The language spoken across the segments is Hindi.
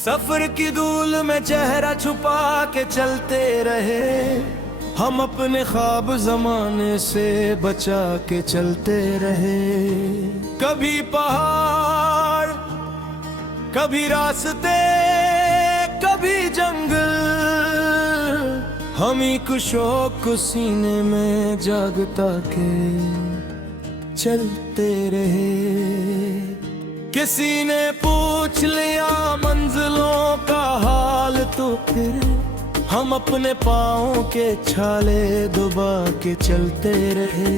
सफर की धूल में चेहरा छुपा के चलते रहे, हम अपने ख्वाब जमाने से बचा के चलते रहे। कभी पहाड़, कभी रास्ते, कभी जंगल, हम ही को शौक को सीने में जागता के चलते रहे। किसी ने पूछ लिया मंजिलों का हाल तो फिर हम अपने पाँव के छाले दबा के चलते रहे।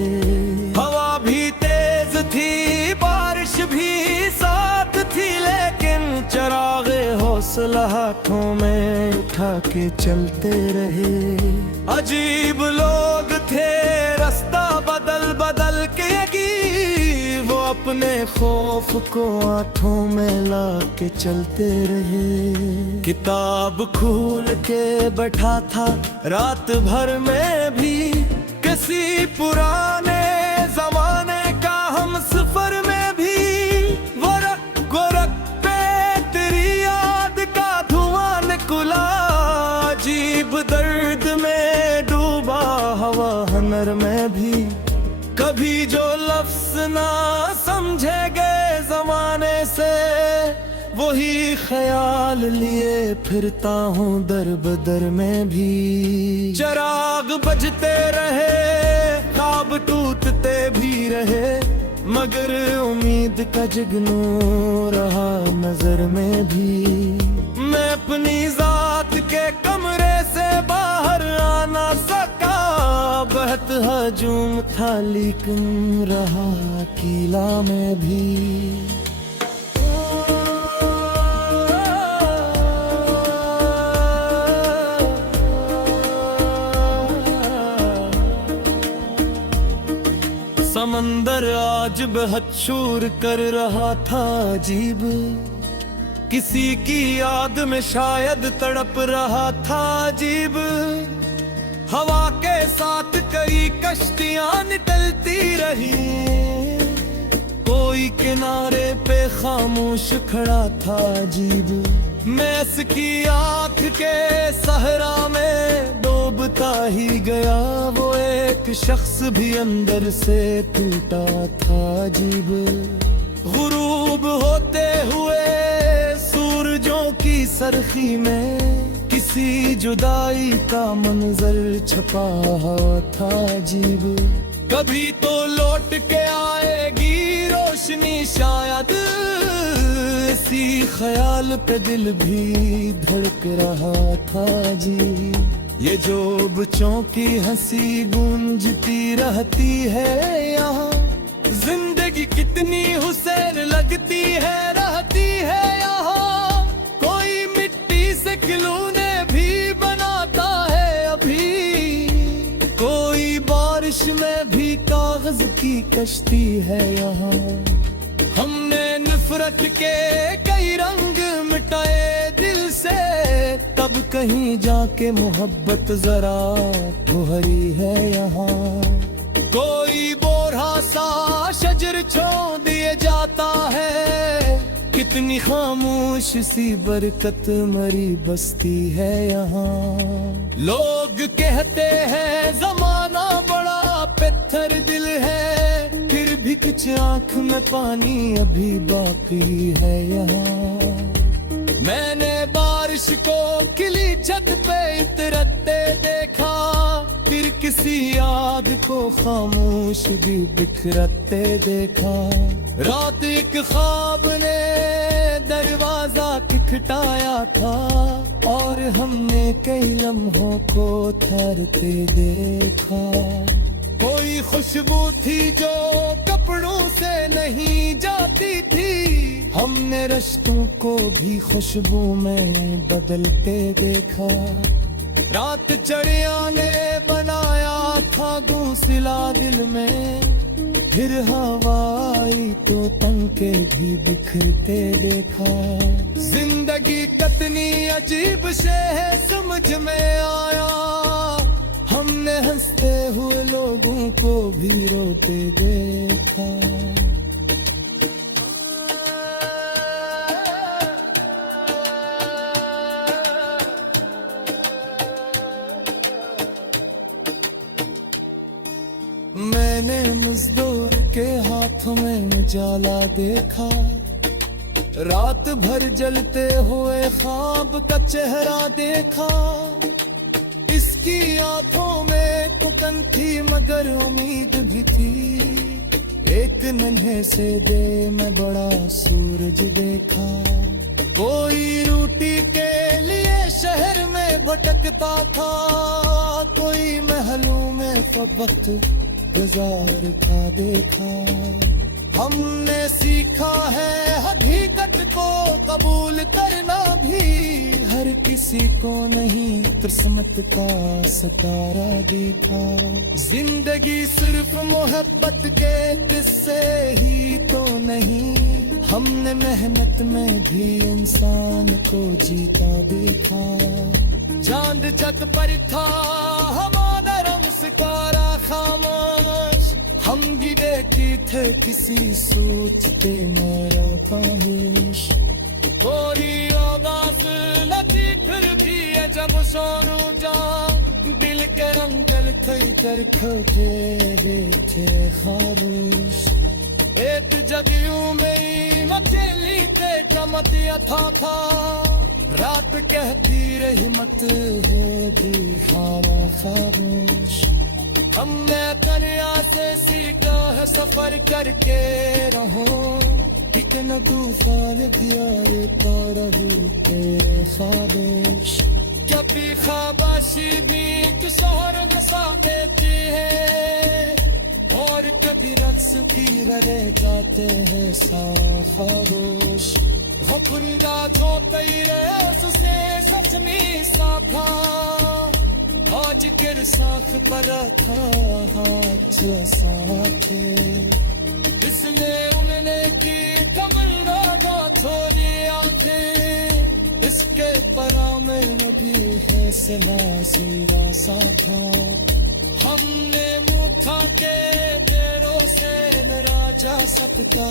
हवा भी तेज थी, बारिश भी साथ थी, लेकिन चरागे हौसला हाथों में उठा के चलते रहे। अजीब लोग थे, रास्ता बदल बदल के वो अपने खौफ को आंखों में ला के चलते रहे। किताब खोल के बैठा था रात भर में भी, किसी पुराने जमाने का हम सफर में भी। वरक गोरक पे तेरी याद का धुआं निकला, अजीब दर्द में डूबा हवा हनर में भी। कभी जो लफ्ज ना समझे गए जमाने से, वही ख्याल लिए फिरता हूँ दर बदर में भी। चिराग बजते रहे, ख्वाब टूटते भी रहे, मगर उम्मीद का जगनू रहा नजर में भी। मैं अपनी जात के कमरे से बाहर आना सका, बहत हजूम था लेकिन रहा किला में भी। समंदर आज बेहद शोर कर रहा था अजीब, किसी की याद में शायद तड़प रहा था अजीब। हवा के साथ कई कश्तियां निकलती रही, कोई किनारे पे खामोश खड़ा था अजीब। मैं इसकी आंख के सहरा में डूबता ही गया, वो एक शख्स भी अंदर से टूटा था अजीब। गुरूब होते हुए सूरजों की सरखी में, किसी जुदाई का मंजर छपा था अजीब। कभी तो लौट के आएगी रोशनी शायद, इसी ख्याल पे दिल भी धड़क रहा था जी। ये जो बच्चों की हंसी गूंजती रहती है यहाँ, जिंदगी कितनी हुसैन लगती है रहती है यहाँ। कोई मिट्टी से खिलौने भी बनाता है अभी, कोई बारिश में भी कागज की कश्ती है यहाँ। हमने नफरत के कई रंग मिटाए दिल से, तब कहीं जाके मोहब्बत जरा भुहरी है यहाँ। कोई बोरा सा शजर छोड़ दिए जाता है, कितनी खामोश सी बरकत मरी बस्ती है यहाँ। लोग कहते हैं जमाना बड़ा पत्थर दिल है, फिर भी कुछ आंख में पानी अभी बाकी है यहाँ। मैंने बारिश को खिली छत पे इतरते देखा, फिर किसी याद को खामोश भी बिखरते देखा। रात एक ख्वाब ने दरवाजा खटखटाया था, और हमने कई लम्हों को ठहरते देखा। कोई खुशबू थी जो कपड़ों से नहीं जाती थी, हमने रश्कों को भी खुशबू में बदलते देखा। रात चढ़िया ने बनाया था घोंसला दिल में, फिर हवाई तो तंके भी बिखरते देखा। जिंदगी कितनी अजीब से है समझ में आया, हमने हंसते हुए लोगों को भी रोते देखा। के हाथों में उजाला देखा, रात भर जलते हुए ख्वाब का चेहरा देखा। इसकी आंखों में कुकन थी मगर उम्मीद भी थी, एक नन्हे से दे में बड़ा सूरज देखा। कोई रोटी के लिए शहर में भटकता था, कोई महलों में वक्त गुजारता देखा। हमने सीखा है हकीकत को कबूल करना भी, हर किसी को नहीं किस्मत का सितारा दिखा। जिंदगी सिर्फ मोहब्बत के किस्से ही तो नहीं, हमने मेहनत में भी इंसान को जीता देखा। चांद छत पर था हमारा रंग सितारा खामोश, हम गिरे की थे किसी सोचते मेरा खामोश। गोरी आवाज लगी फिर भी है जब सोनू जा, दिल के रंगल थे कर खोते थे खामोश। एक जगह में मचली ते कमतिया था, रात कहती रही मत है दीवाना खामोश। हमने दुनिया से सीखा है सफर करके रहो, कितना तूफान दिया रे रहू तेरे खामोश। कभी खाबाशी भी शहर नशा देती है, और कभी रक्स की ररे जाते हैं खामोश। खुदा जो तेरे से सच में साफा, आज के साथ पर था हाथ साथ। इसने उमने की तमन्ना का छोड़ी आंखें, इसके परा में भी है सिला सिरा सा था। हमने मुठा के तेरों से मेरा जा सकता,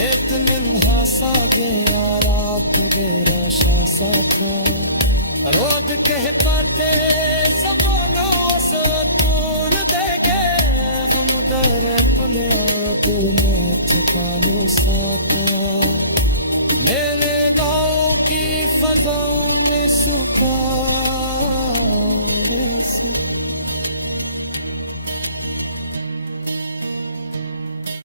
एक मिन्हा सा गया रात मेरा शासा था। रोद कह पाते सबों से कौन देंगे, हम दर अपने आप में ठिकानों साथा। मेरे गाँव की फजाओं में सुखा